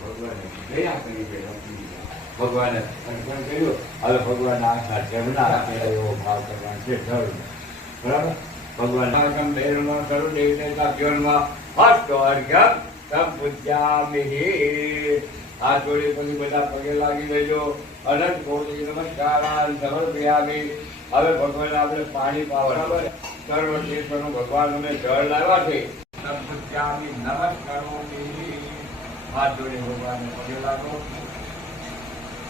ભગવાને દયા કરી છે લક્ષ્મીજી. ભગવાને અર્પણ કર્યું હવે ભગવાન આશા જમના આપે એવો ભાવ કરવાનો છે જરૂર બરાબર ભગવાન આગમ બેરમાં કરું દેવને જીવનમાં ફર્સ્ટ અર્ઘ્ય સંપૂજ્યામિ હાથ જોડે પછી બધા પગે લાગી દેજો અનંત કોટી નમસ્કાર સમર્પયામિ. હવે ભગવાન આપણે પાણી પાવા બરાબર સર્વ તીર્થનું ભગવાન અમે જળ લાવ્યા છે. સંપૂજ્યામિ નમસ્કારોમિ હાથ જોડે ભગવાનને પગે લાગો.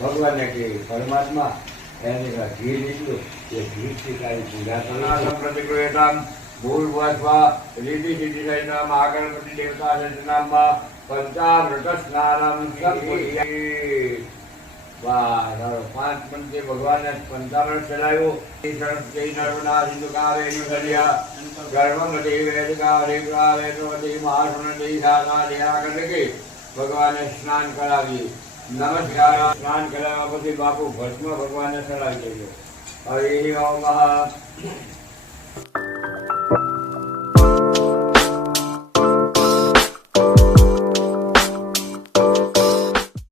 ભગવાનને કે પરમાત્મા, એને ઘી લીધું. એ ઘીથી તારી પૂજા પ્રતિક્રિયામ ભૂલ વાંચવા રીતિ સિદ્ધિ સહિતમ આગણપતિ દેવતા રચનામાં પંચામૃત સ્નાનમ ભગવાને સ્નાન કરાવી નમસ્કાર સ્નાન કર્યા પછી બાપુ ભસ્મ ભગવાનને ચડાવી દેજો. હવે ઓમ